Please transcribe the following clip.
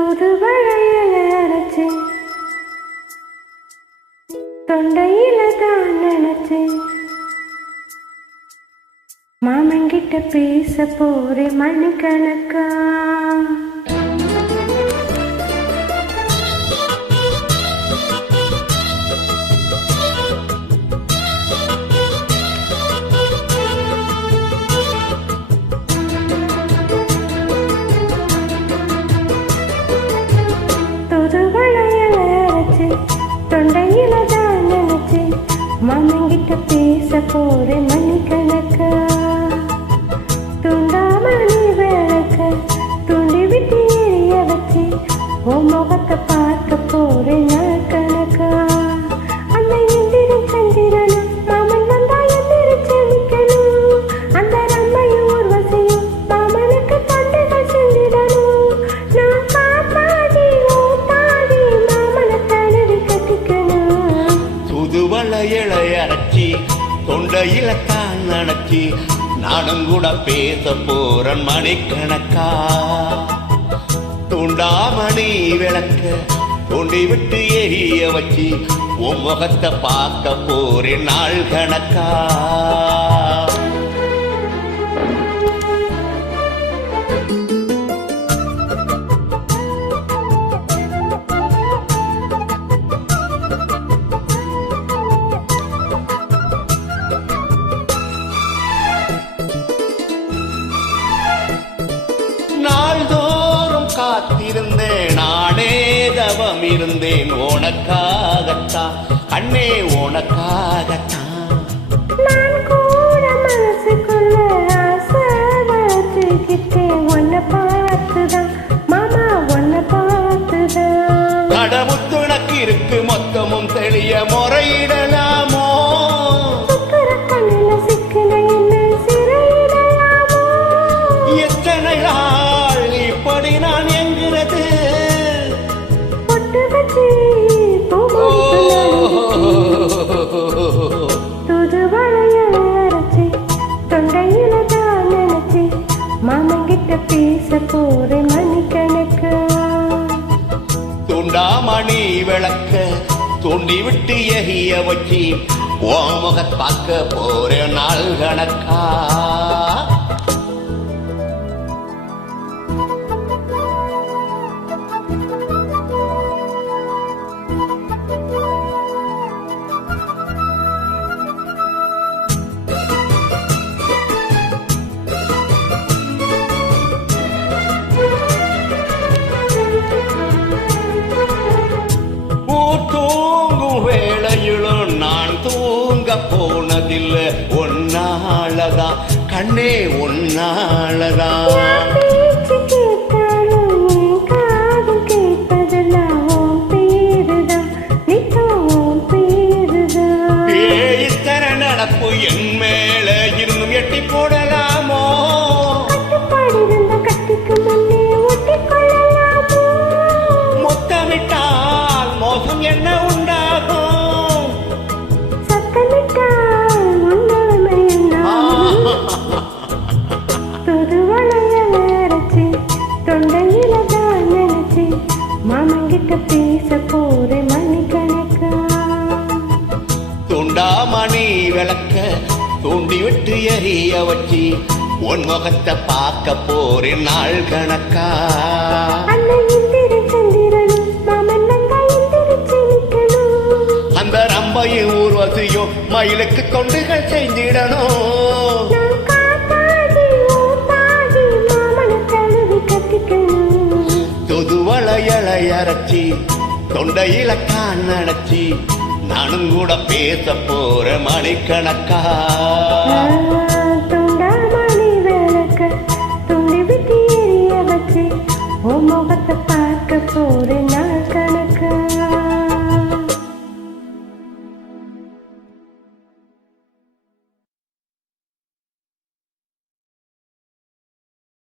தூதுவளையல அரைச்சு தொண்டையில தான் நினைச்சு மாமங்கிட்ட பேச போறேன் மணிக்கணக்கா. தொண்டையில தான் நினைச்சு மாமங்கிட்ட பேச போறேன் மணிக்கணக்கா. துண்டாமணி விளக்க துண்டி விட்டு எரிய வச்சு உன் முகத்தை பார்க்க போறேன் நாள் கணக்கா. அந்த எந்திரன் சந்திரனும் மாமன் வந்தா எந்திரிச்சு நிக்கணும். அந்த ரம்மையும் ஊர்வசையும் மாமனுக்கு தொண்டுகள் செஞ்சிடணும். நான் காத்தாடி ஊத்தாடி மாமனை தழுவி கட்டிக்கணும். புதுவளையல அரைச்சி தொண்டையில தான் நினைச்சி நானும் கூட பேச போறன் மணிக்கணக்கா. துண்டாமணி விளக்க தூண்டி விட்டு எரிய வச்சு உன் முகத்தை பார்க்க போறேன் நாள் கணக்கா. நாள்தோறும் காத்திருந்தேன் நானே தவம் இருந்தேன் உனக்காகத்தான் அண்ணே உனக்காகத்தான். நான் கூட மனசுக்குள்ள ஆசை வச்சுக்கிட்டேன் உன்னை பார்த்துதான் மாமா உன்னை பார்த்துதான். கடவுத்துனக்கு இருக்கு மொத்தமும் தெளிய முறையிடலாமோ. சுக்கர கண்ணில சிக்கன என்ன சிறையிடலாமோ. எத்தனை நாள் இப்படி நான் என்கிறது பொட்டு வச்சு தூதுவளையல அரைச்சு தொண்டையில தான் நினைச்சு மாமங்கிட்ட பேச போறேன் மணிக்கணக்கா. துண்டாமணி விளக்க தூண்டி விட்டு எரிய வச்சு உன் முகத் பார்க்க போறேன் நாள் கணக்கா. தூங்கும் வேளையிலும் நான் தூங்க போனதில்லை ஒன்னாலதான் கண்ணே ஒன்னாலதான். இத்தனை நடப்பு என் மேல இருந்தும் எட்டி போடலாமோ. மொத்தமிட்டால் மோசம் என்ன உண்டாகும். தூதுவளையல அரைச்சு தொண்டையில தான் நினைச்சு மாமங்கிட்ட பேச போறேன் மணிக்கணக்கா. துண்டாமணி விளக்க தூண்டி விட்டு எரிய வச்சு உன் முகத்தை பார்க்க போறேன் நாள் கணக்கா. அந்த எந்திரன் சந்திரனும் மாமன் வந்தா எந்திரிச்சு நிக்கணும். அந்த ரம்பையும் ஊர்வசியும் மயிலுக்கு தொண்டுகள் செஞ்சிடணும். நான் காத்தாடி ஊத்தாடி மாமனை தழுவி கட்டிக்கணும். துதுவளையல அரைச்சி தொண்டையில தான் நினைச்சி நானும் கூட பேச போற மணிக்கணக்கா. துண்டாமணி விளக்க துண்டி விட்டு எரிய வச்சு உன் முகத்தை பார்க்க போறேன் நான்